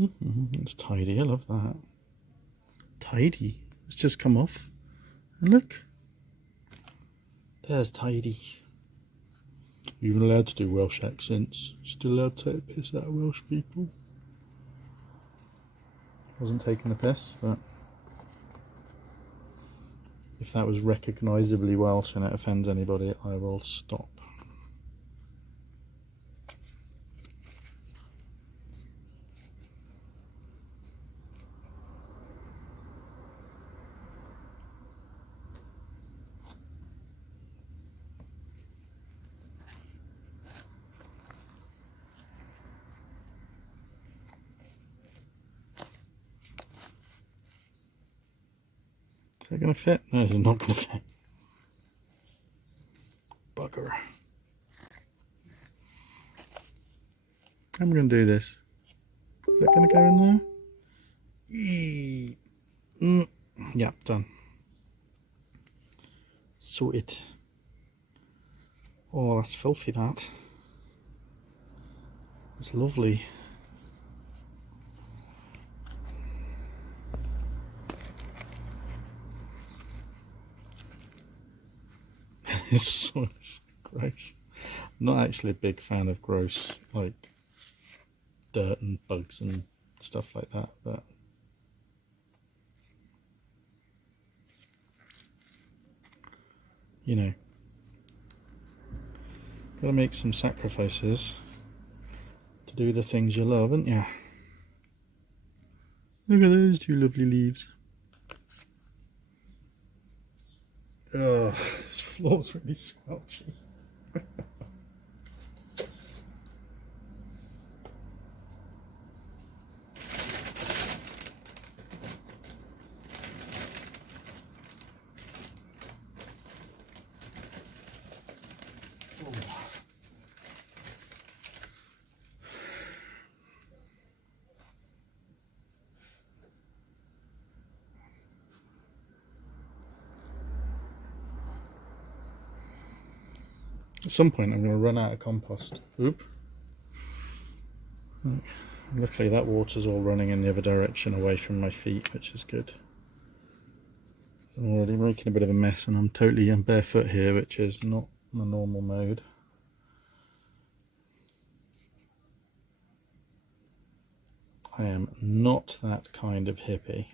It's tidy, I love that. Tidy. It's just come off. And look. There's tidy. You're even allowed to do Welsh accents. Still allowed to take the piss out of Welsh people. Wasn't taking the piss, but if that was recognisably Welsh and it offends anybody, I will stop. Is that going to fit? No, it's not going to fit. Bugger. I'm going to do this. Is that going to go in there? Yeah, done. Sorted. Oh, that's filthy, that. It's lovely. It's gross. I'm not actually a big fan of gross, like, dirt and bugs and stuff like that, but you know, gotta make some sacrifices to do the things you love, haven't you? Look at those two lovely leaves. Oh, this floor's really squelchy. At some point I'm going to run out of compost. Oop. Luckily that water's all running in the other direction away from my feet, which is good. I'm already making a bit of a mess and I'm barefoot here, which is not my normal mode. I am not that kind of hippie.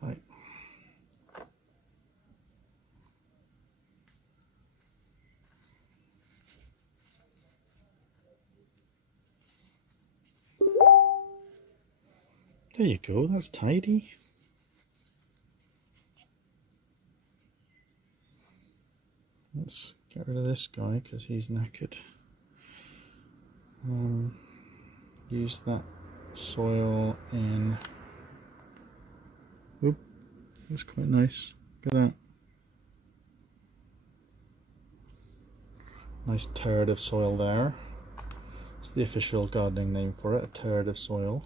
Right. There you go, that's tidy. Let's get rid of this guy because he's knackered. Use that soil in. Oop, that's quite nice. Look at that. Nice turd of soil there. It's the official gardening name for it, a turd of soil.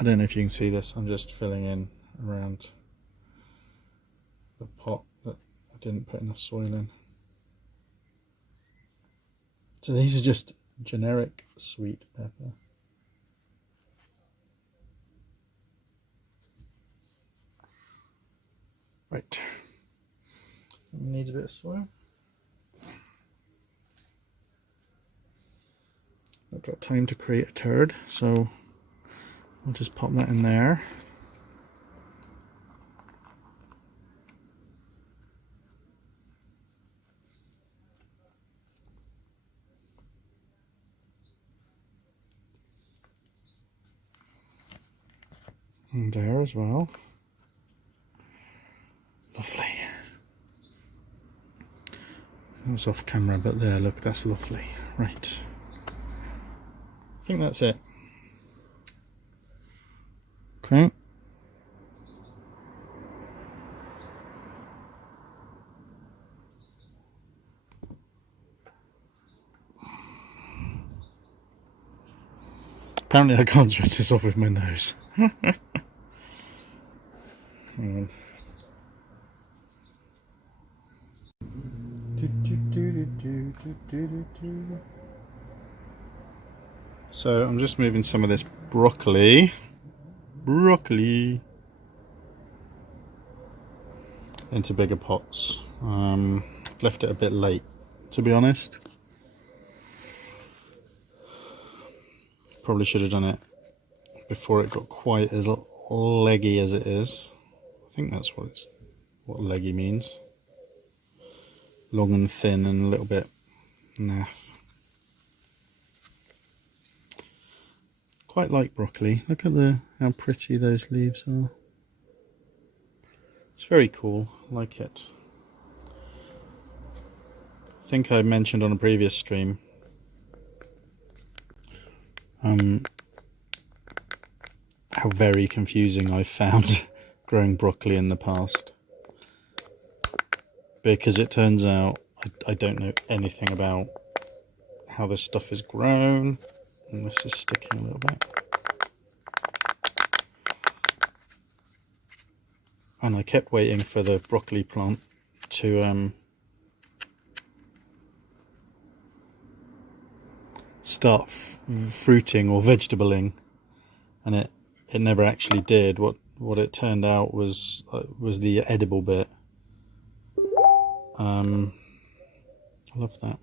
I don't know if you can see this, I'm just filling in around the pot that I didn't put enough soil in. So these are just generic sweet pepper. Right, needs a bit of soil. I've got time to create a turd, so I'll just pop that in there. And there as well. Lovely. That was off camera, but there, look, that's lovely. Right. I think that's it. Okay. Apparently I can't switch this off with my nose. Hang on. So I'm just moving some of this broccoli into bigger pots. Left it a bit late, to be honest. Probably should have done it before it got quite as leggy as it is. I think that's what leggy means. Long and thin and a little bit naff. Quite like broccoli. Look at how pretty those leaves are. It's very cool. I like it. I think I mentioned on a previous stream how very confusing I've found growing broccoli in the past, because it turns out I don't know anything about how this stuff is grown. And this is sticking a little bit. And I kept waiting for the broccoli plant to start fruiting or vegetabling, and it never actually did. What it turned out was the edible bit. I love that.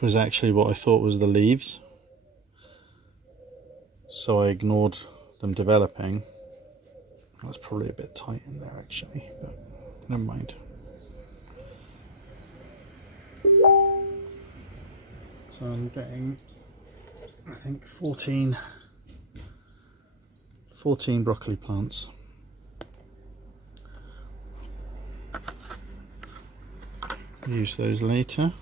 Was actually what I thought was the leaves, so I ignored them developing. That's probably a bit tight in there actually, but never mind. So I'm getting, I think, 14 broccoli plants. Use those later.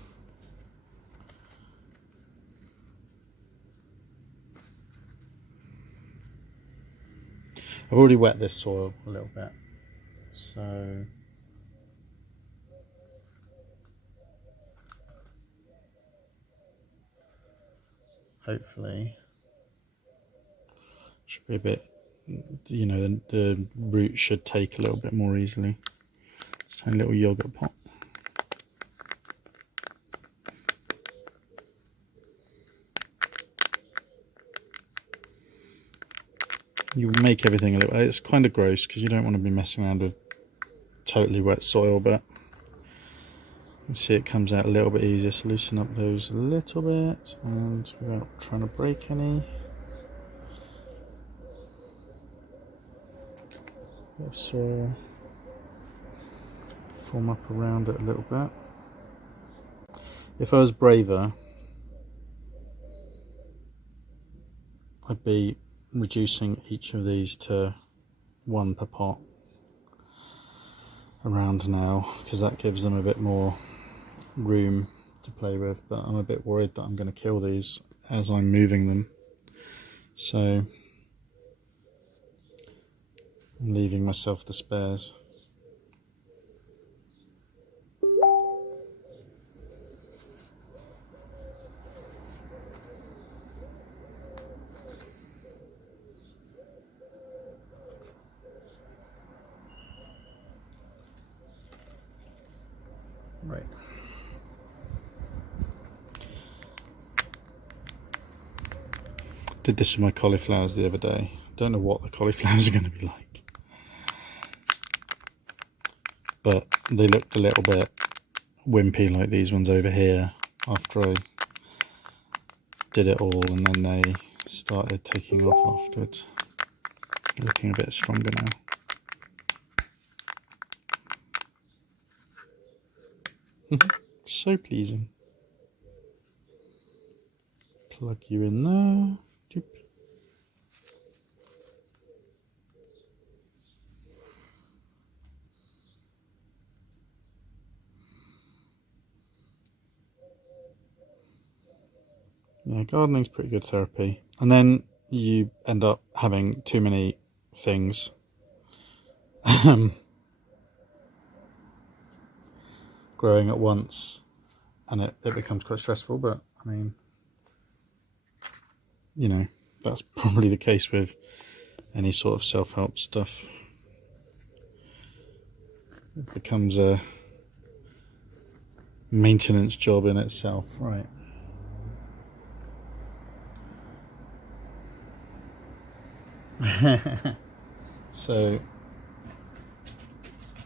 I've already wet this soil a little bit, so hopefully should be a bit, you know, the roots should take a little bit more easily. It's a tiny little yogurt pot. You make everything a little, it's kind of gross because you don't want to be messing around with totally wet soil, but you can see it comes out a little bit easier. So loosen up those a little bit, and without trying to break any. Bit of soil, form up around it a little bit. If I was braver, I'd be reducing each of these to one per pot around now, because that gives them a bit more room to play with, but I'm a bit worried that I'm going to kill these as I'm moving them, so I'm leaving myself the spares. Right. Did this with my cauliflowers the other day. Don't know what the cauliflowers are going to be like, but they looked a little bit wimpy like these ones over here after I did it all, and then they started taking off afterwards. Looking a bit stronger now. So pleasing. Plug you in there. Doop. Yeah, gardening's pretty good therapy. And then you end up having too many things. Growing at once, and it becomes quite stressful, but I mean, you know, that's probably the case with any sort of self-help stuff. it becomes a maintenance job in itself. Right. So